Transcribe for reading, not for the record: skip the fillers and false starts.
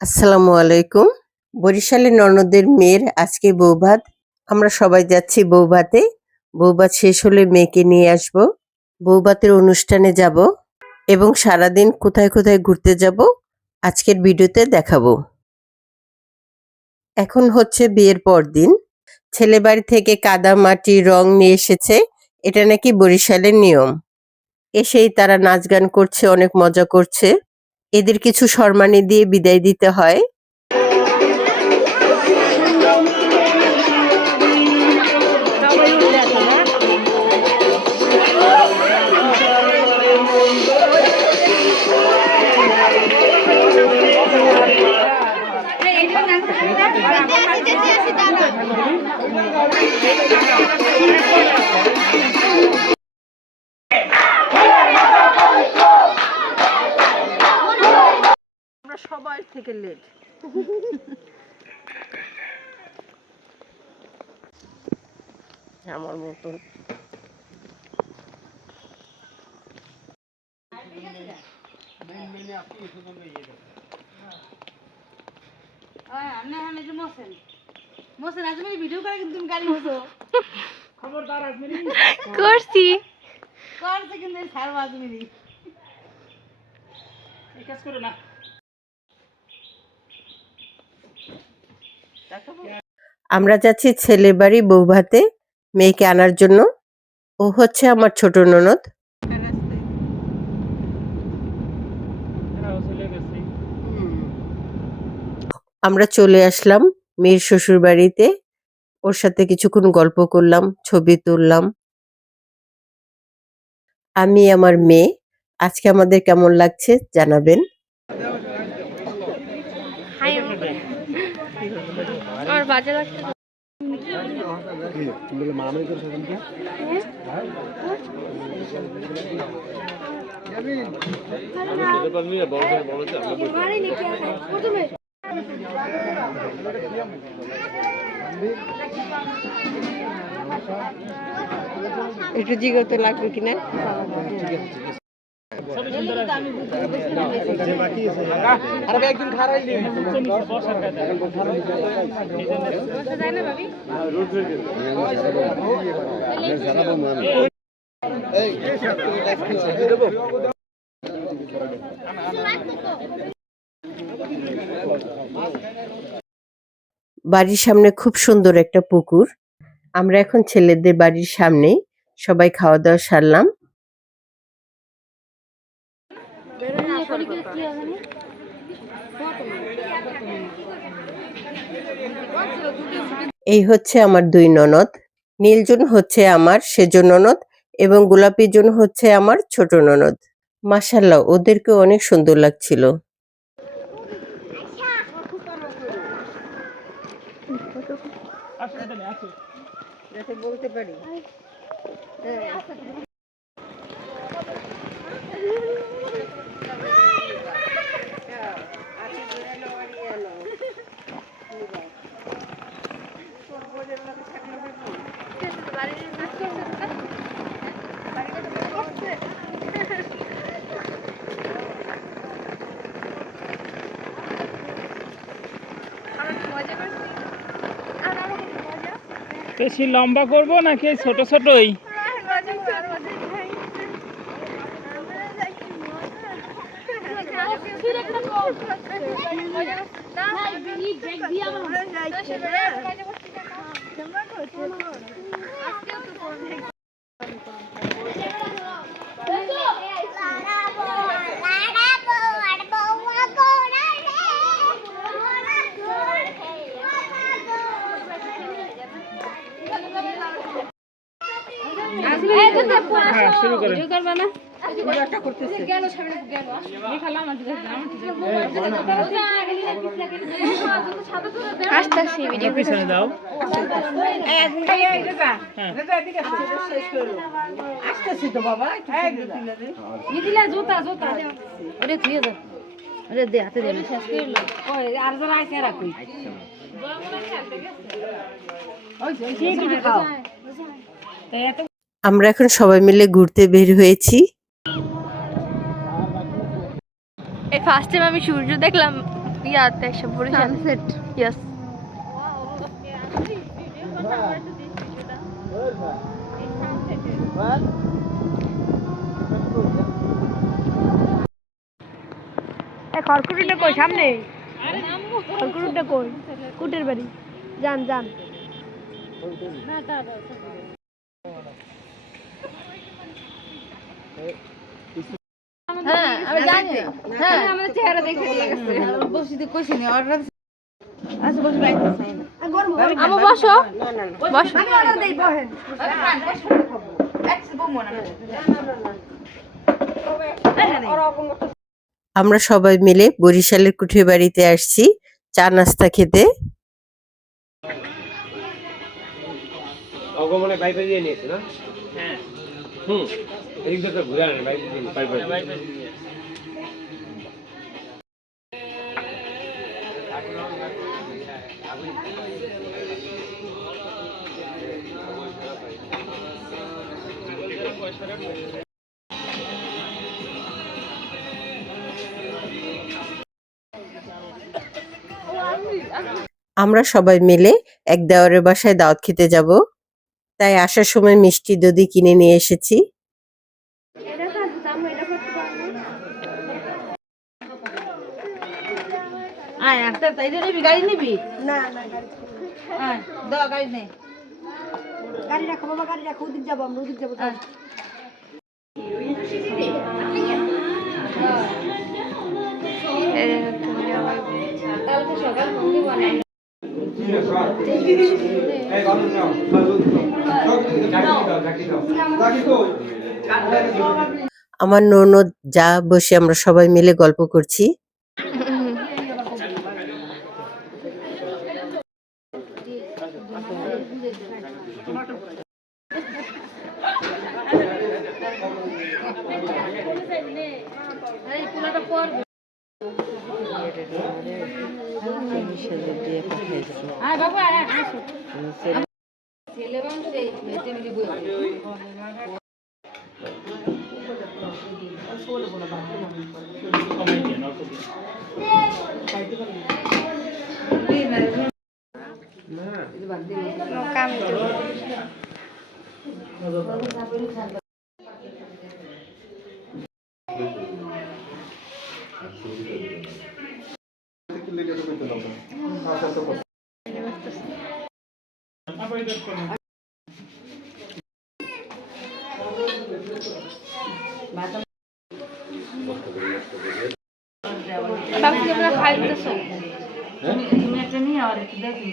আসসালামু আলাইকুম। বরিশালের ননদের মেয়ের আজকে বৌভাত। আমরা সবাই যাচ্ছি বৌভাতে। বৌভাত শেষ হলে মেয়েকে নিয়ে আসব। বৌভাতের অনুষ্ঠানে যাব এবং সারাদিন কোথায় কোথায় ঘুরতে যাব আজকের ভিডিওতে দেখাবো। এখন হচ্ছে বিয়ের পরদিন। ছেলে বাড়ি থেকে কাদা মাটি রং নিয়ে এসেছে। এটা নাকি বরিশালের নিয়ম। এসেই তারা নাচ গান করছে, অনেক মজা করছে। এদের কিছু সম্মানী দিয়ে বিদায় দিতে হয়। সবাই থেকে লেট আমার মতন ভিডিও করে কিন্তু তুমি গাড়ি হতো খবরদার আজমিরি করছি কিন্তু ছাড়ো আজমিরি এই কাজ করো না। আমরা যাচ্ছি ছেলে বাড়ি বৌভাতে মেয়েকে আনার জন্য। ও হচ্ছে আমার ছোট ননদ। আমরা চলে আসলাম মেয়ের শ্বশুর বাড়িতে। ওর সাথে কিছুক্ষণ গল্প করলাম, ছবি তুললাম। আমি আমার মেয়ে। আজকে আমাদের কেমন লাগছে জানাবেন। আমার বাজে লাগছে। একটু জিগতে লাগবে কিনা। বাড়ির সামনে খুব সুন্দর একটা পুকুর। আমরা এখন ছেলেদের বাড়ির সামনে সবাই খাওয়া দাওয়া সারলাম। এই হচ্ছে আমার দুই ননদ। নীলজন হচ্ছে আমার সেজ ননদ এবং গোলাপি জন হচ্ছে আমার ছোট ননদ। মাশাআল্লাহ, ওদেরকে অনেক সুন্দর লাগছিল। বলতে পারি বেশি লম্বা করবো নাকি ছোট ছোটই? শুরু করে পিছনে দাও। জুতা জুতা ওরে ধুয়ে দাও। ওরে দে হাতে দে শেষ করলো। ওই আর জন আইছে রাখুন। আমরা এখন সবাই মিলে ঘুরতে বের হয়েছি। এই ফার্স্ট টাইম আমি সূর্য দেখলাম ইয়াতে এসে বরিশাল সানসেট ইয়েস খড়কুটিটা কই সামনে খড়কুটিটা কই কুটির বাড়ি যান যান হ্যাঁ আমি জানি হ্যাঁ আমাদের চেহারা দেখে দিয়ে গেছে বসিতে কইছি না অর্ডার আচ্ছা বসে বাইতেছি আমু বসো বসো আমি অর্ডার দেই বহেন আমরা সবাই মিলে বরিশালের কুঠির বাড়িতে আসছি চা নাস্তা খেতে। অগমনে বাইপে দিয়ে নিয়েছে না? হ্যাঁ এদিক দিয়ে তো ঘুরে আনে বাইপে দিয়ে বাইপে আমরা সবাই মিলে এক দেওয়ারের বাসায় দাওয়াত খেতে যাব, তাই আসার সময় মিষ্টি দধি কিনে নিয়ে এসেছি। আয় আস্তে তাই নিবি গাড়ি নিবি না না গাড়ি আয় দাও গাড়ি নে গাড়ি রাখো বাবা গাড়ি রাখো ওদিক যাবো আমরা ওদিক যাবো কালকে সকাল ঘুমলি বানাই আমার ননদ যা বসে আমরা সবাই মিলে গল্প করছি। আয় বাবা আয় আসো ছেলে মানুষ এই মেতে মিলি বই বাকি তোমরা খাইতেছো তুমি একটা নিয়ে আর একটু দেখো